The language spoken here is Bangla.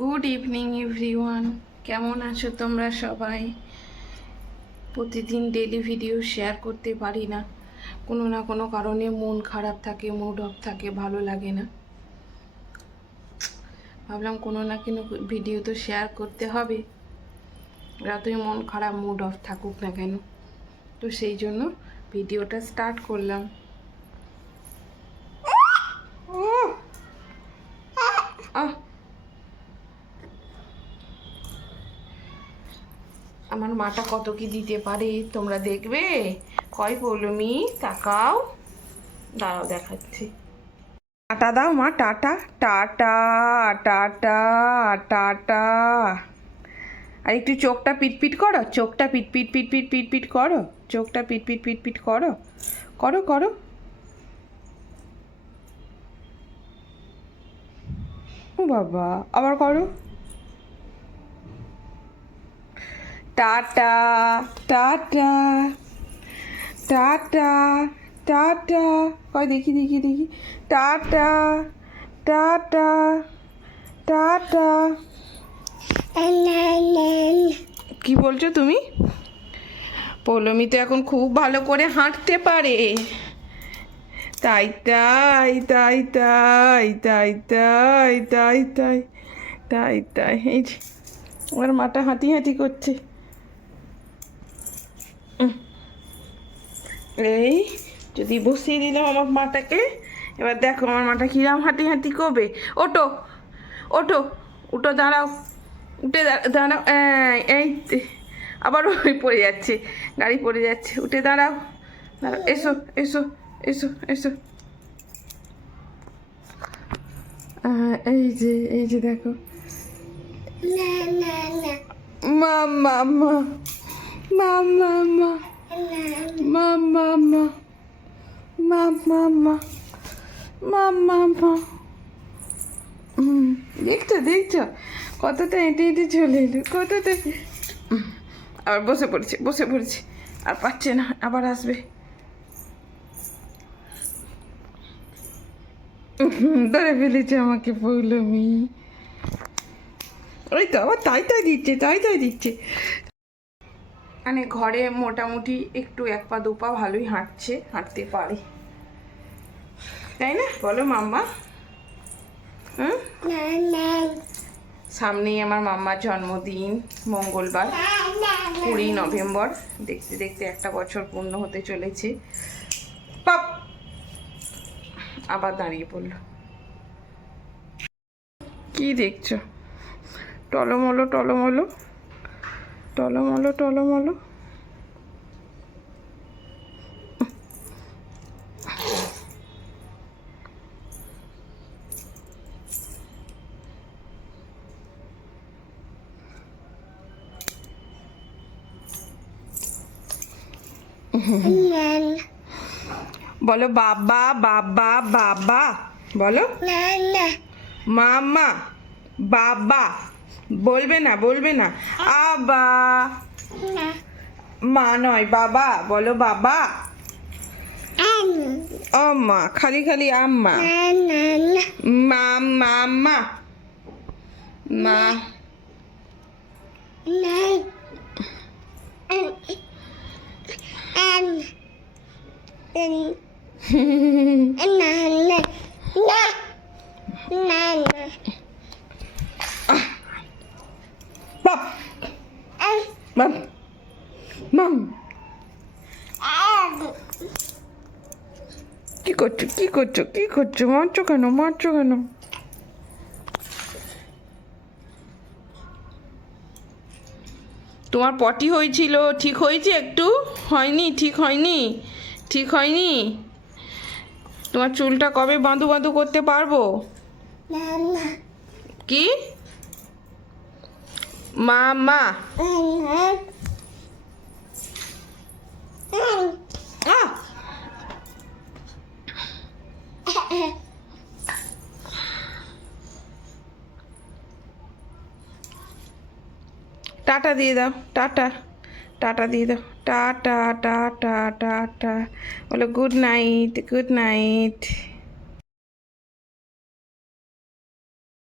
গুড ইভিনিং এভরিওয়ান কেমন আছো তোমরা সবাই? প্রতিদিন ডেলি ভিডিও শেয়ার করতে পারি না। কোনো না কোনো কারণে মন খারাপ থাকে মুড অফ থাকে, ভালো লাগে না। ভাবলাম কোনো না কোনো ভিডিও তো শেয়ার করতে হবে। যতই মন খারাপ মুড অফ থাকুক না কেন। তো সেই জন্য ভিডিওটা স্টার্ট করলাম। আহ! আমার মাটা কত কি দিতে পারে, তোমরা দেখবে। কয় পৌলমি, তাকাও। দাঁড়াও, দেখাচ্ছি। টাটা দাও মা, টাটা। Tata tata tata. আর একটু চোখটা পিটপিট করো, চোখটা পিটপিট পিটপিট পিটপিট করো। চোখটা পিটপিট পিটপিট করো। করো করো। বাবা, আবার করো। Tata tata tata tata. কয়, দেখি দেখি দেখি। Tata tata tata. কি বলছো তুমি? পৌলমি তো এখন খুব ভালো করে হাঁটতে পারে। তাই তাই তাই তাই তাই তাই তাই তাই তাই তাই। এই আমার মাটা হাঁটি হাঁটি করছে। এই যদি বসিয়ে দিলাম আমার মাটাকে এবার দেখো আমার মাটা কিরাম হাঁটি হাঁটি করবে। ওটো ওটো উঠো দাঁড়াও উঠে দাঁড়াও এই, আবার ওই পড়ে যাচ্ছে গাড়ি পড়ে যাচ্ছে উঠে দাঁড়াও দাঁড়াও এসো এসো এসো এসো। এই যে এই যে দেখো। মা মা। Mama, mama. Mama, mama. Mama, mama. Mama, দেখছ দেখছ কততে এঁটে এঁটে চলে এলো কততে আবার বসে পড়েছে বসে পড়েছে আর পাচ্ছে না আবার আসবে ধরে ফেলেছে আমাকে পৌলমি ওই তো আবার তাই তাই দিচ্ছে তাই তাই দিচ্ছে মানে ঘরে মোটামুটি একটু এক পা, দু পা ভালোই হাঁটছে, হাঁটতে পারে। তাই না? বলো মাম্মা। হুম? সামনেই আমার মাম্মার জন্মদিন, মঙ্গলবার, কুড়ি নভেম্বর। দেখতে দেখতে একটা বছর পূর্ণ হতে চলেছে। পাপ! আবার দাঁড়িয়ে পড়ল। কি দেখছ? টলমলো টলমলো। টলমলো টলমলো। বলো বাবা বাবা বাবা। বলো। মামা বাবা। বলবে না বলবে না। আবা। মা নয় বাবা। বলো বাবা। মা খালি খালি আম্মা। মা মামা মা। বাপ মাম মাম কি করছ? কি করছ? কি করছ? মারছো কেন? মারছো কেন? তোমার পটি হয়েছিল। ঠিক হয়েছে একটু? হয়নি? ঠিক হয়নি? ঠিক হয়নি? তোমার চুলটা কবে বাঁধু বাঁধু করতে পারব? কি? মা আহ! টাটা দিয়ে দাও, টাটা। টাটা দিয়ে দাও। Tata tata tata. বলো, গুড নাইট গুড নাইট।